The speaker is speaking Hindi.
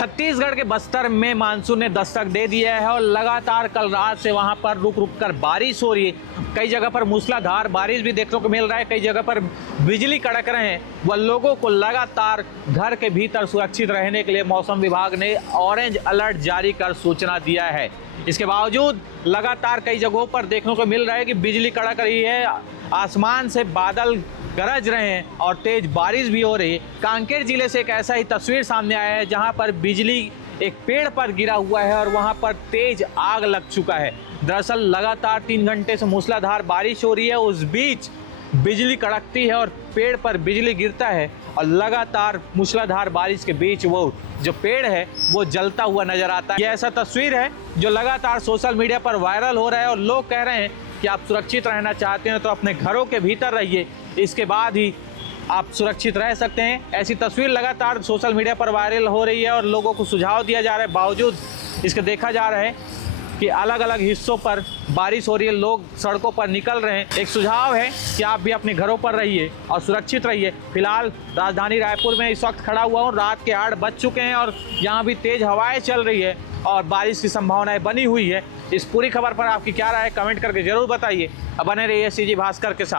छत्तीसगढ़ के बस्तर में मानसून ने दस्तक दे दिया है और लगातार कल रात से वहां पर रुक रुक कर बारिश हो रही है। कई जगह पर मूसलाधार बारिश भी देखने को मिल रहा है, कई जगह पर बिजली कड़क रहे हैं। वह लोगों को लगातार घर के भीतर सुरक्षित रहने के लिए मौसम विभाग ने ऑरेंज अलर्ट जारी कर सूचना दिया है। इसके बावजूद लगातार कई जगहों पर देखने को मिल रहा है कि बिजली कड़क रही है, आसमान से बादल गरज रहे हैं और तेज बारिश भी हो रही है। कांकेर जिले से एक ऐसा ही तस्वीर सामने आया है जहां पर बिजली एक पेड़ पर गिरा हुआ है और वहां पर तेज आग लग चुका है। दरअसल लगातार 3 घंटे से मूसलाधार बारिश हो रही है, उस बीच बिजली कड़कती है और पेड़ पर बिजली गिरता है और लगातार मूसलाधार बारिश के बीच वो जो पेड़ है वो जलता हुआ नजर आता है। ये ऐसा तस्वीर है जो लगातार सोशल मीडिया पर वायरल हो रहा है और लोग कह रहे हैं कि आप सुरक्षित रहना चाहते हैं तो अपने घरों के भीतर रहिए, इसके बाद ही आप सुरक्षित रह सकते हैं। ऐसी तस्वीर लगातार सोशल मीडिया पर वायरल हो रही है और लोगों को सुझाव दिया जा रहा है। बावजूद इसके देखा जा रहा है कि अलग अलग हिस्सों पर बारिश हो रही है, लोग सड़कों पर निकल रहे हैं। एक सुझाव है कि आप भी अपने घरों पर रहिए और सुरक्षित रहिए। फिलहाल राजधानी रायपुर में इस वक्त खड़ा हुआ हूँ, रात के 8 बज चुके हैं और यहाँ भी तेज हवाएं चल रही है और बारिश की संभावनाएं बनी हुई है। इस पूरी खबर पर आपकी क्या राय है, कमेंट करके जरूर बताइए। अब बने रहिए सीजी भास्कर के साथ।